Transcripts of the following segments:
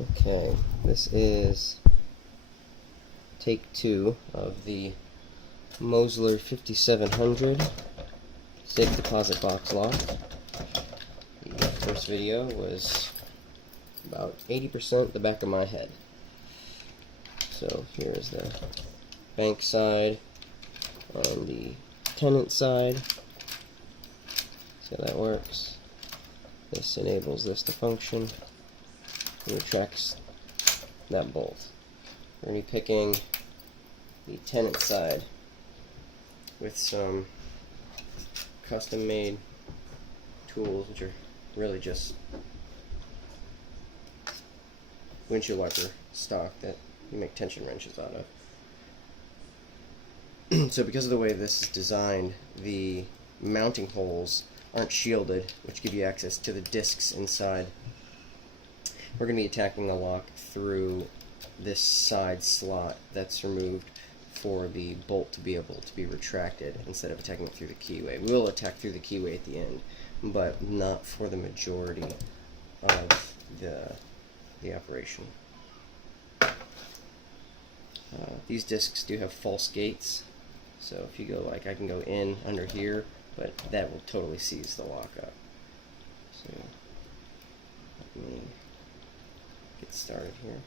Okay, this is take 2 of the Mosler 5700 Safe Deposit box lock. The first video was about 80% the back of my head. So here's the bank side and the tenant side. See how that works. This enables this to function. It retracts that bolt. We're going to be picking the tenant side with some custom made tools, which are really just windshield wiper stock that you make tension wrenches out of. So because of the way this is designed, the mounting holes aren't shielded, which give you access to the discs inside. We're going to be attacking the lock through this side slot that's removed for the bolt to be able to be retracted instead of attacking it through the keyway. We will attack through the keyway at the end, but not for the majority of the operation. These discs do have false gates, so if you go like I can go in under here, but that will totally seize the lock up. So let me get started here.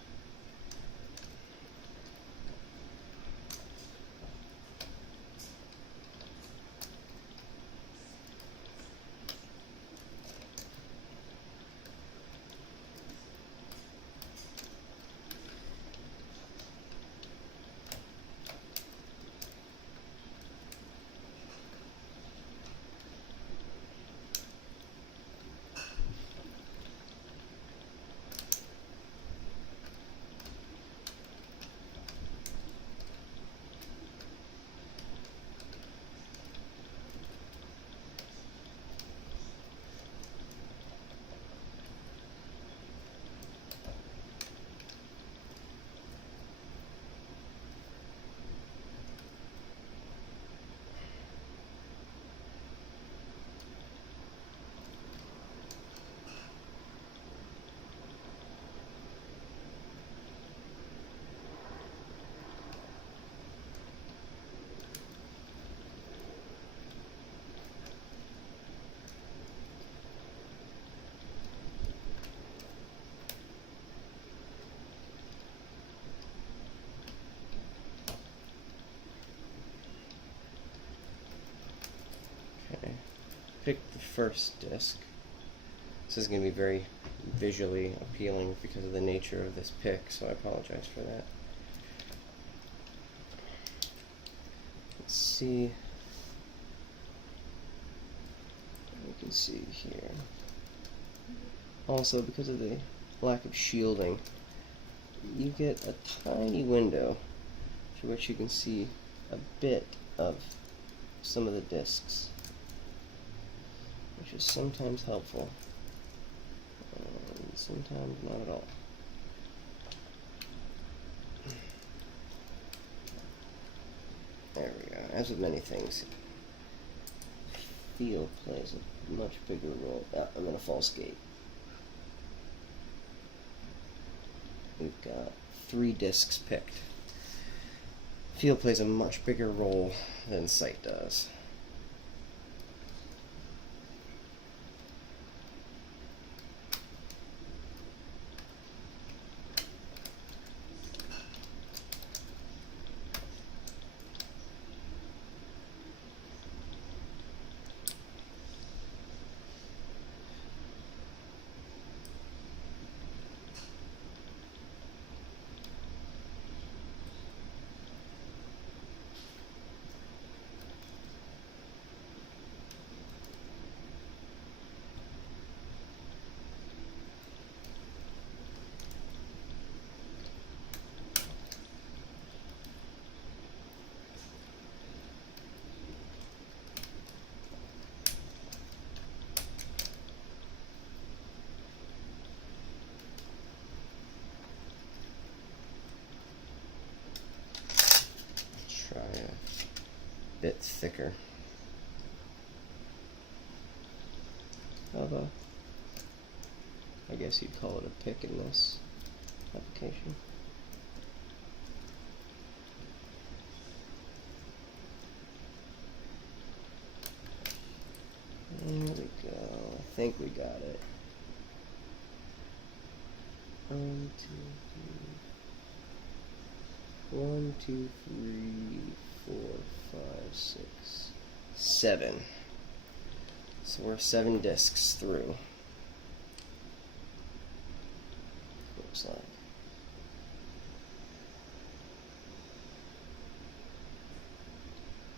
Pick the first disc. This is going to be very visually appealing because of the nature of this pick, so I apologize for that. Let's see. We can see here. Also, because of the lack of shielding, you get a tiny window through which you can see a bit of some of the discs, which is sometimes helpful, and sometimes not at all. There we go. As with many things, feel plays a much bigger role. I'm in a false gate. We've got 3 discs picked. Feel plays a much bigger role than sight does. Bit thicker of a, I guess you'd call it a pick in this. application. There we go. I think we got it. 1, 2, 3, 4, 5, 6, 7. So we're 7 discs through. Looks like.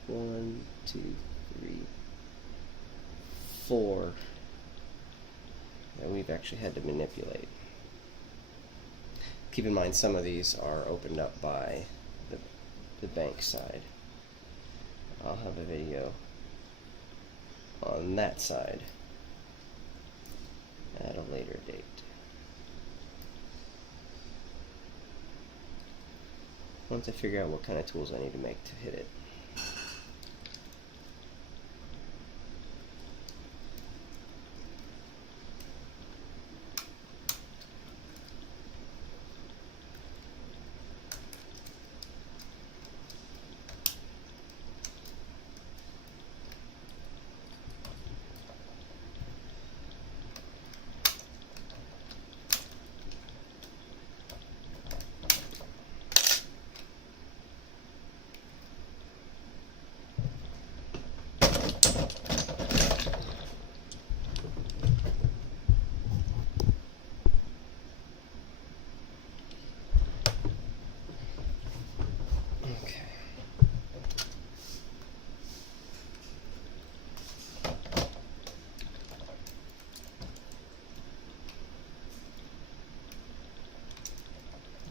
One, 2, 3, 4 that we've actually had to manipulate. Keep in mind some of these are opened up by the bank side. I'll have a video on that side at a later date. Once I figure out what kind of tools I need to make to hit it.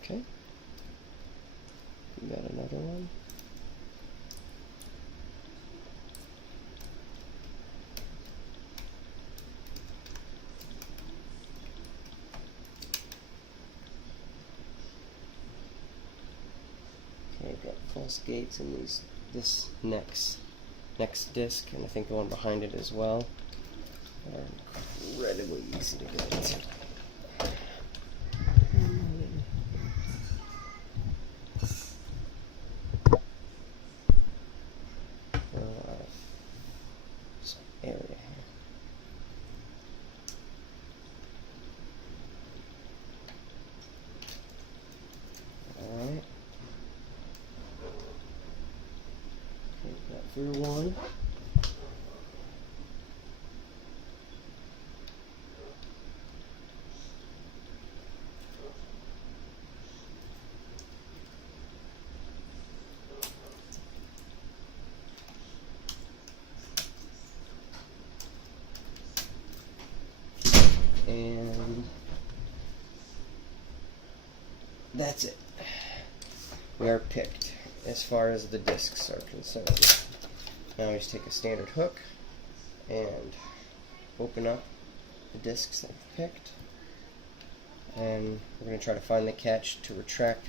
Okay, we got another one. Okay, I've got false gates in this next disc, and I think the one behind it as well. They're incredibly easy to get into. Area here. Alright. Okay, got through one. And that's it. We are picked as far as the discs are concerned. Now we just take a standard hook and open up the discs that we've picked. And we're going to try to find the catch to retract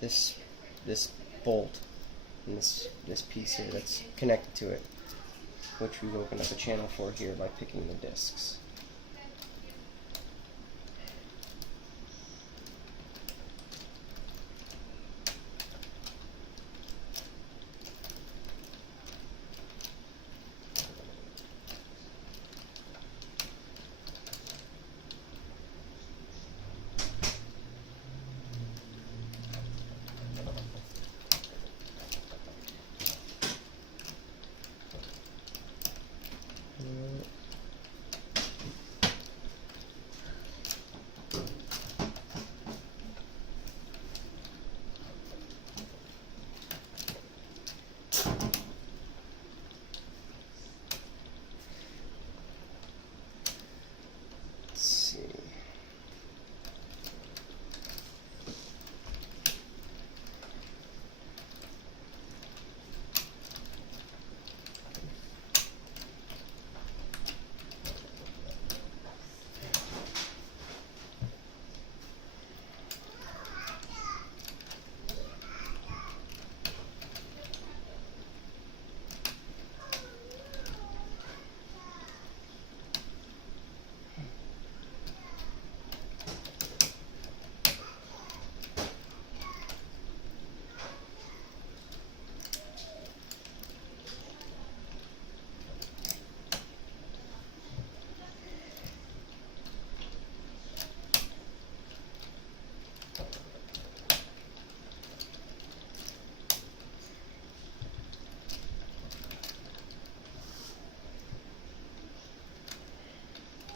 this bolt and this piece here that's connected to it, which we've opened up a channel for here by picking the discs.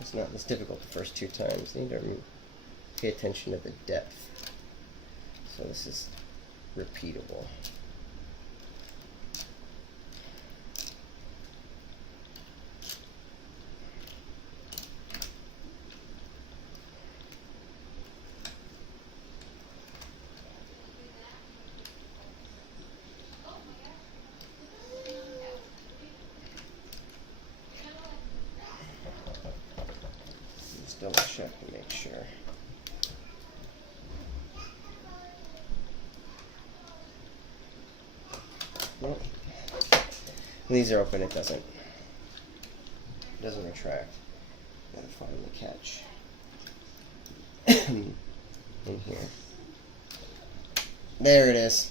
It's not as difficult the first 2 times. You need to pay attention to the depth. So this is repeatable. Just double check to make sure. Nope. When these are open, it doesn't retract. Gotta find the catch in here. There it is.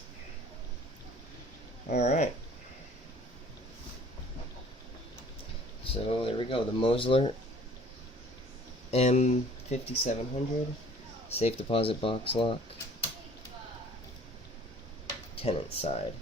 All right. So there we go. The Mosler M5700 Safe Deposit box lock. Tenant side.